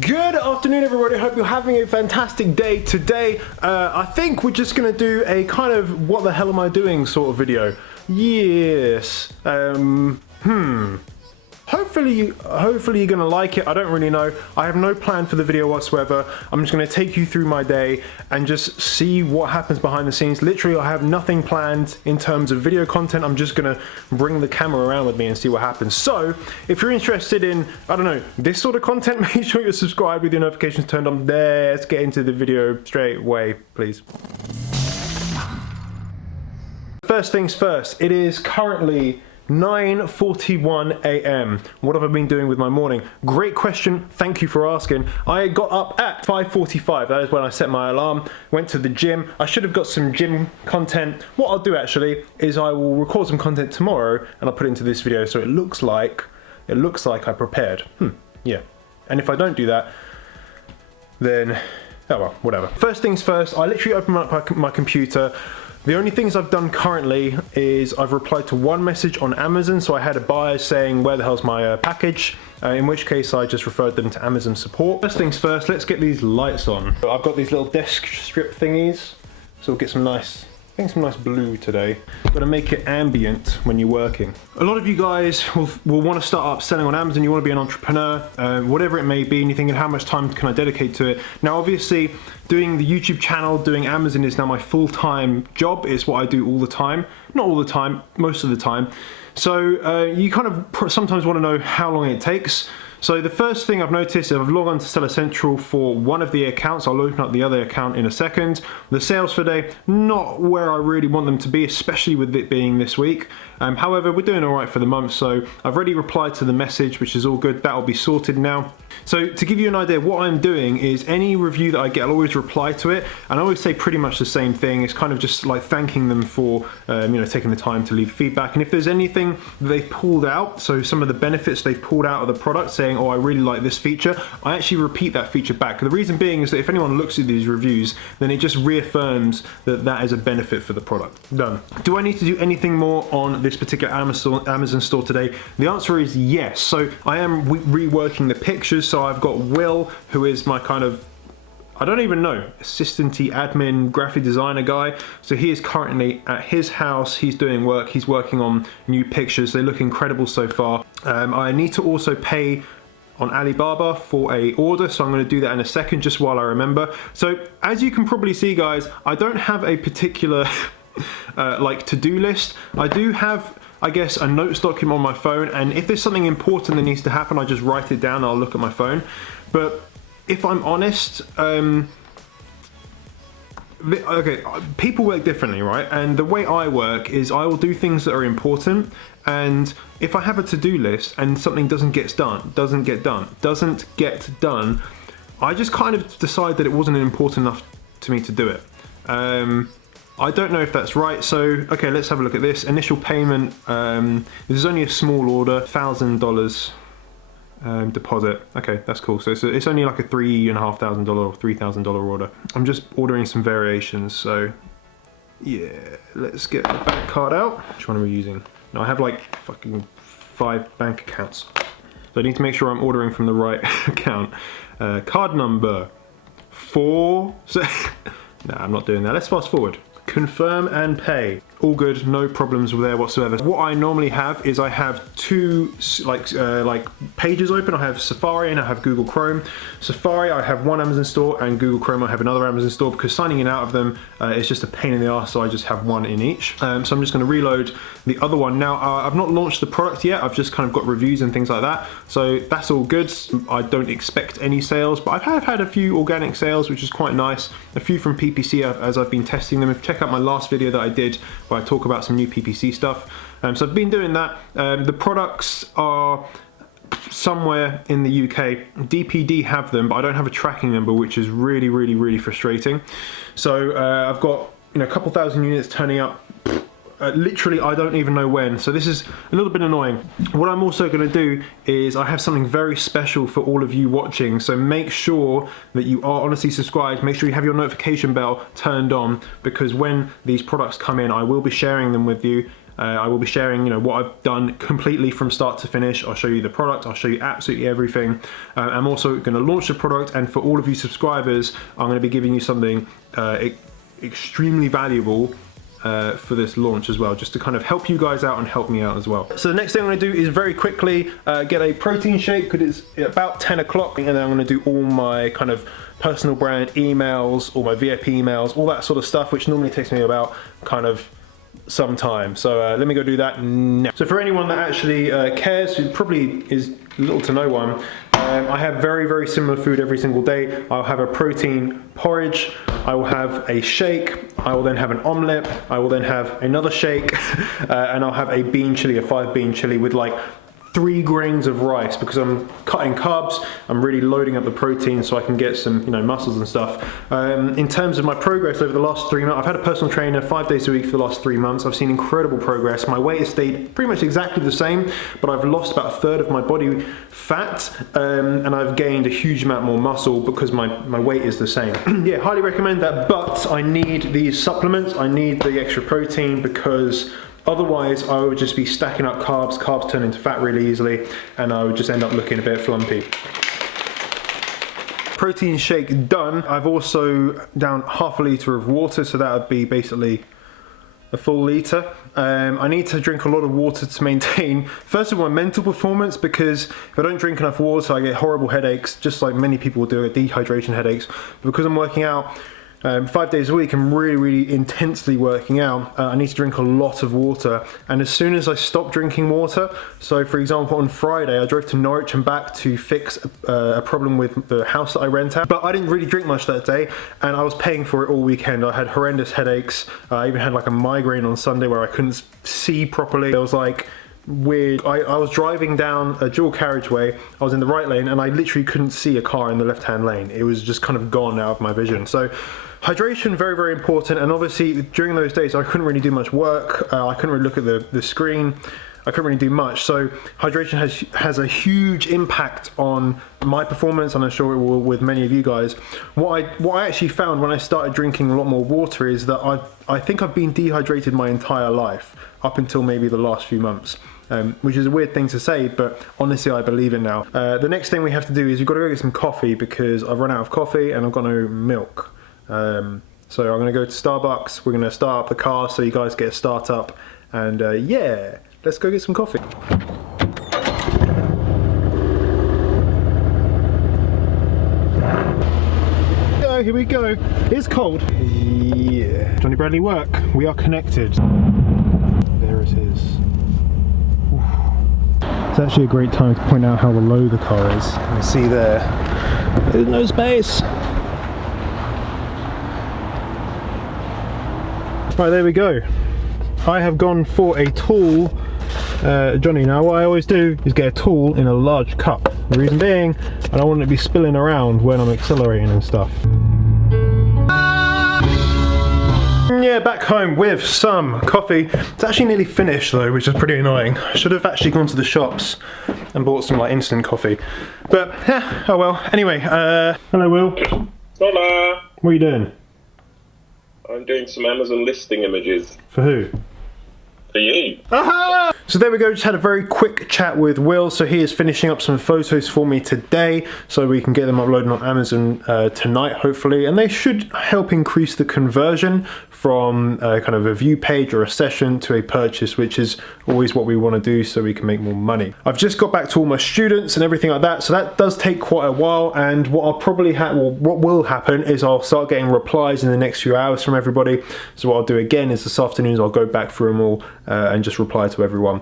Good afternoon everybody, hope you're having a fantastic day today. I think we're just gonna do a kind of what the hell am I doing sort of video. Yes. Hopefully you're gonna like it. I don't really know. I have no plan for the video whatsoever. I'm just gonna take you through my day and just see what happens behind the scenes. Literally, I have nothing planned in terms of video content. I'm just gonna bring the camera around with me and see what happens. So, if you're interested in, I don't know, this sort of content, make sure you're subscribed with your notifications turned on. Let's get into the video straight away, please. First things first, it is currently 9:41 a.m. What have I been doing with my morning? Great question, thank you for asking. I got up at 5:45, that is when I set my alarm, went to the gym. I should have got some gym content. What I'll do actually is I will record some content tomorrow and I'll put it into this video so it looks like I prepared. Yeah. And if I don't do that, then, oh well, whatever. First things first, I literally opened up my computer. The only things I've done currently is I've replied to one message on Amazon, so I had a buyer saying where the hell's my package, in which case I just referred them to Amazon support. First things first, let's get these lights on. I've got these little desk strip thingies, so we'll get some nice, I think some nice blue today. Got to make it ambient when you're working. A lot of you guys will want to start up selling on Amazon. You want to be an entrepreneur, whatever it may be, and you're thinking how much time can I dedicate to it? Now obviously doing the YouTube channel, doing Amazon is now my full-time job. It's what I do all the time. Not all the time, most of the time. So you kind of sometimes want to know how long it takes. So the first thing I've noticed is I've logged on to Seller Central for one of the accounts. I'll open up the other account in a second. The sales for the day, not where I really want them to be, especially with it being this week. However, we're doing all right for the month, so I've already replied to the message, which is all good. That'll be sorted now. So to give you an idea, what I'm doing is any review that I get, I'll always reply to it, and I always say pretty much the same thing. It's kind of just like thanking them for taking the time to leave feedback. And if there's anything that they've pulled out, so some of the benefits they've pulled out of the product, saying, oh, I really like this feature, I actually repeat that feature back. The reason being is that if anyone looks at these reviews, then it just reaffirms that that is a benefit for the product. Done. Do I need to do anything more on this particular Amazon store today? The answer is yes. So I am reworking the pictures. So I've got Will, who is my kind of, I don't even know, assistant-y admin graphic designer guy. So he is currently at his house, he's doing work, he's working on new pictures. They look incredible so far. I need to also pay on Alibaba for a order, so I'm going to do that in a second just while I remember. So as you can probably see guys, I don't have a particular like to-do list. I do have, I guess, a notes document on my phone, and if there's something important that needs to happen, I just write it down and I'll look at my phone. But if I'm honest, okay, people work differently, right? And the way I work is I will do things that are important, and if I have a to-do list and something doesn't get done, I just kind of decide that it wasn't important enough to me to do it. I don't know if that's right, so okay, let's have a look at this. Initial payment, this is only a small order, $1,000 deposit. Okay, that's cool. So it's only like a $3,500 or $3,000 order. I'm just ordering some variations, so yeah, let's get the bank card out. Which one are we using? No, I have like fucking 5 bank accounts. So I need to make sure I'm ordering from the right account. Card number 4. Nah, I'm not doing that. Let's fast forward. Confirm and pay. All good, no problems there whatsoever. What I normally have is I have two like pages open. I have Safari and I have Google Chrome. Safari, I have one Amazon store, and Google Chrome, I have another Amazon store, because signing in out of them is just a pain in the ass, so I just have one in each. So I'm just going to reload the other one. Now, I've not launched the product yet. I've just kind of got reviews and things like that. So that's all good. I don't expect any sales, but I have had a few organic sales, which is quite nice. A few from PPC as I've been testing them. If you check out my last video that I did, where I talk about some new PPC stuff. So I've been doing that. The products are somewhere in the UK. DPD have them, but I don't have a tracking number, which is really frustrating. So I've got a couple thousand units turning up. Literally, I don't even know when. So this is a little bit annoying. What I'm also going to do is I have something very special for all of you watching. So make sure that you are honestly subscribed. Make sure you have your notification bell turned on, because when these products come in, I will be sharing them with you. I will be sharing, what I've done completely from start to finish. I'll show you the product, I'll show you absolutely everything. I'm also going to launch the product, and for all of you subscribers, I'm going to be giving you something extremely valuable for this launch as well, just to kind of help you guys out and help me out as well. So the next thing I'm going to do is very quickly get a protein shake, because it's about 10 o'clock, and then I'm going to do all my kind of personal brand emails, all my VIP emails, all that sort of stuff, which normally takes me about kind of some time. So let me go do that now. So for anyone that actually cares, it probably is little to no one, I have very, very similar food every single day. I'll have a protein porridge, I will have a shake, I will then have an omelette, I will then have another shake, and I'll have a bean chili, a 5-bean chili with like 3 grains of rice, because I'm cutting carbs, I'm really loading up the protein so I can get some muscles and stuff. In terms of my progress over the last 3 months, I've had a personal trainer 5 days a week for the last 3 months. I've seen incredible progress. My weight has stayed pretty much exactly the same, but I've lost about 1/3 of my body fat, and I've gained a huge amount more muscle because my weight is the same. Yeah, highly recommend that, but I need these supplements, I need the extra protein, because otherwise I would just be stacking up carbs. Carbs turn into fat really easily, and I would just end up looking a bit flumpy. Protein shake done. I've also down 1/2 litre of water, so that would be basically a full litre. I need to drink a lot of water to maintain, first of all, my mental performance, because if I don't drink enough water I get horrible headaches, just like many people do, dehydration headaches. Because I'm working out 5 days a week, I'm really intensely working out, I need to drink a lot of water. And as soon as I stop drinking water, so for example on Friday I drove to Norwich and back to fix a problem with the house that I rent out, but I didn't really drink much that day, and I was paying for it all weekend. I had horrendous headaches, I even had like a migraine on Sunday where I couldn't see properly. It was like weird. I was driving down a dual carriageway, I was in the right lane, and I literally couldn't see a car in the left hand lane. It was just kind of gone out of my vision. So hydration, very, very important. And obviously during those days I couldn't really do much work, I couldn't really look at the screen, I couldn't really do much. So hydration has a huge impact on my performance, and I'm sure it will with many of you guys. What I actually found when I started drinking a lot more water is that I think I've been dehydrated my entire life, up until maybe the last few months. Which is a weird thing to say, but honestly I believe it now. The next thing we have to do is we've got to go get some coffee, because I've run out of coffee and I've got no milk. So I'm going to go to Starbucks, we're going to start up the car so you guys get a start up, and yeah, let's go get some coffee. So here we go. It's cold. Yeah. Johnny Bradley work. We are connected. There it is. It's actually a great time to point out how low the car is. You can see there's no space. Right, there we go. I have gone for a tall Johnny. Now what I always do is get a tall in a large cup. The reason being, I don't want it to be spilling around when I'm accelerating and stuff. Yeah, back home with some coffee. It's actually nearly finished though, which is pretty annoying. I should have actually gone to the shops and bought some like instant coffee. But yeah, oh well. Anyway, hello Will. Hola. What are you doing? I'm doing some Amazon listing images. For who? For you. Aha! So there we go, just had a very quick chat with Will. So he is finishing up some photos for me today, so we can get them uploaded on Amazon tonight, hopefully. And they should help increase the conversion from kind of a view page or a session to a purchase, which is always what we want to do so we can make more money. I've just got back to all my students and everything like that, so that does take quite a while. And what I'll probably what will happen is I'll start getting replies in the next few hours from everybody. So what I'll do again is this afternoon is I'll go back through them all and just reply to everyone.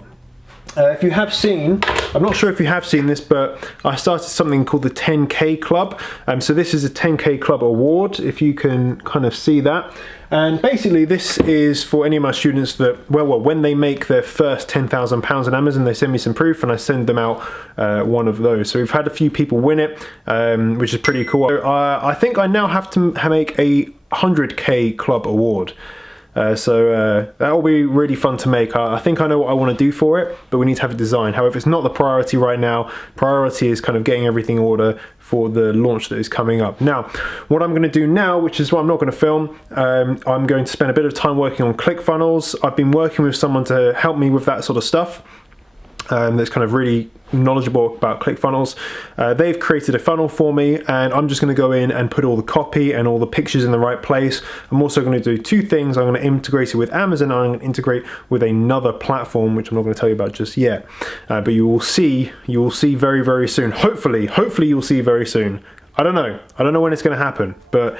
If you have seen, I'm not sure if you have seen this, but I started something called the 10K Club. So this is a 10K Club award, if you can kind of see that. And basically this is for any of my students that, well, when they make their first £10,000 on Amazon, they send me some proof and I send them out one of those. So we've had a few people win it, which is pretty cool. I think I now have to make a 100K Club award. So that will be really fun to make. I think I know what I want to do for it, but we need to have a design. However, it's not the priority right now. Priority is kind of getting everything in order for the launch that is coming up. Now, what I'm going to do now, which is what I'm not going to film, I'm going to spend a bit of time working on ClickFunnels. I've been working with someone to help me with that sort of stuff. That's kind of really knowledgeable about ClickFunnels. They've created a funnel for me, and I'm just going to go in and put all the copy and all the pictures in the right place. I'm also going to do two things. I'm going to integrate it with Amazon, and I'm going to integrate with another platform, which I'm not going to tell you about just yet. But you will see very, very soon. Hopefully you'll see very soon. I don't know when it's going to happen, but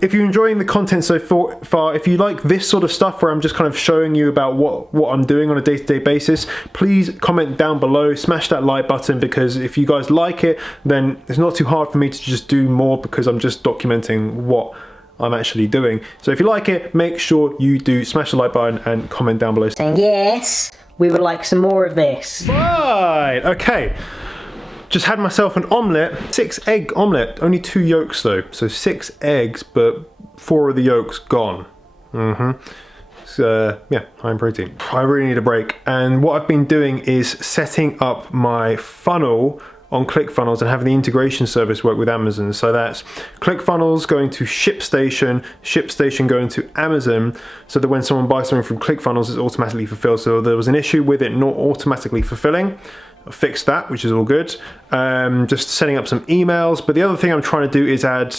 if you're enjoying the content so far, if you like this sort of stuff where I'm just kind of showing you about what I'm doing on a day-to-day basis, please comment down below, smash that like button, because if you guys like it, then it's not too hard for me to just do more, because I'm just documenting what I'm actually doing. So if you like it, make sure you do smash the like button and comment down below saying yes, we would like some more of this. Right, okay. Just had myself an omelette, 6-egg omelette, only 2 yolks though. So 6 eggs, but 4 of the yolks gone. So, yeah, high in protein. I really need a break. And what I've been doing is setting up my funnel on ClickFunnels and having the integration service work with Amazon. So that's ClickFunnels going to ShipStation, ShipStation going to Amazon, so that when someone buys something from ClickFunnels, it's automatically fulfilled. So there was an issue with it not automatically fulfilling. I fixed that, which is all good. Just setting up some emails. But the other thing I'm trying to do is add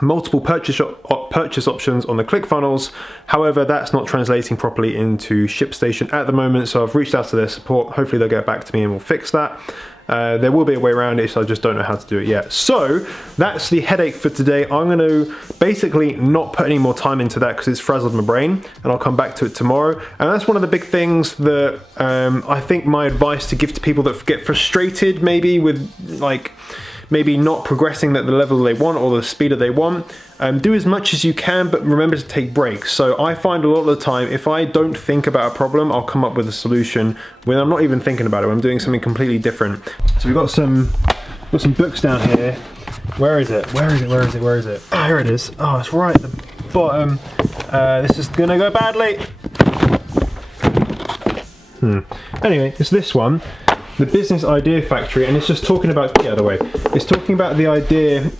multiple purchase options on the ClickFunnels. However, that's not translating properly into ShipStation at the moment. So I've reached out to their support. Hopefully they'll get back to me and we'll fix that. There will be a way around it, so I just don't know how to do it yet. So that's the headache for today. I'm going to basically not put any more time into that because it's frazzled my brain, and I'll come back to it tomorrow. And that's one of the big things that I think my advice to give to people that get frustrated maybe with maybe not progressing at the level they want or the speed that they want. Do as much as you can, but remember to take breaks. So I find a lot of the time, if I don't think about a problem, I'll come up with a solution when I'm not even thinking about it, when I'm doing something completely different. So we've got some books down here. Where is it? Where is it? Where is it? Where is it? Oh, here it is. Oh, it's right at the bottom. This is gonna go badly. Anyway, it's this one. The Business Idea Factory, and it's just talking about, get out of the way, it's talking about the idea,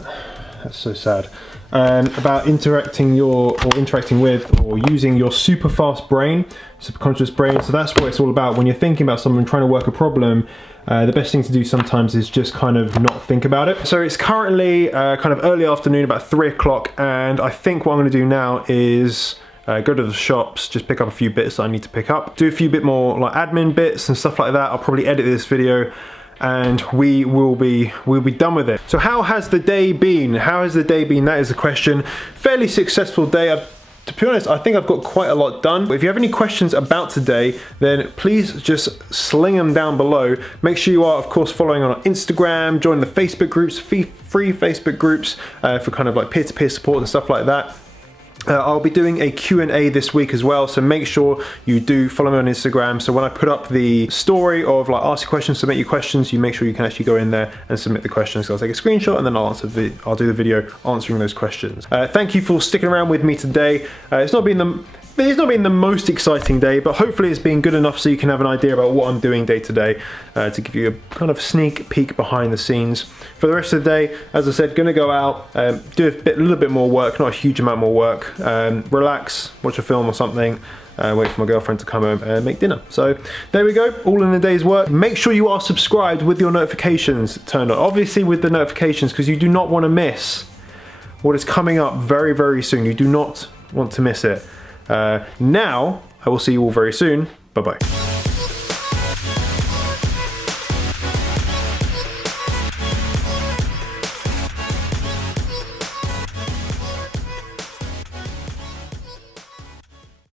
that's so sad, about interacting with or using your super fast brain, subconscious brain. So that's what it's all about. When you're thinking about something, trying to work a problem, the best thing to do sometimes is just kind of not think about it. So it's currently kind of early afternoon, about 3 o'clock, and I think what I'm going to do now is go to the shops, just pick up a few bits that I need to pick up, do a few bit more like admin bits and stuff like that. I'll probably edit this video and we'll be done with it. So how has the day been? How has the day been? That is the question. Fairly successful day. To be honest, I think I've got quite a lot done. If you have any questions about today, then please just sling them down below. Make sure you are, of course, following on Instagram, join the Facebook groups, free Facebook groups for kind of like peer-to-peer support and stuff like that. I'll be doing a Q&A this week as well, so make sure you do follow me on Instagram. So when I put up the story of like ask your questions, submit your questions, you make sure you can actually go in there and submit the questions. So I'll take a screenshot and then I'll do the video answering those questions. Thank you for sticking around with me today. It's not been the most exciting day, but hopefully it's been good enough so you can have an idea about what I'm doing day to day to give you a kind of sneak peek behind the scenes. For the rest of the day, as I said, gonna go out, do a little bit more work, not a huge amount more work, relax, watch a film or something, wait for my girlfriend to come home and make dinner. So there we go, all in a day's work. Make sure you are subscribed with your notifications turned on. Obviously with the notifications, because you do not want to miss what is coming up very, very soon. You do not want to miss it. Now, I will see you all very soon. Bye-bye.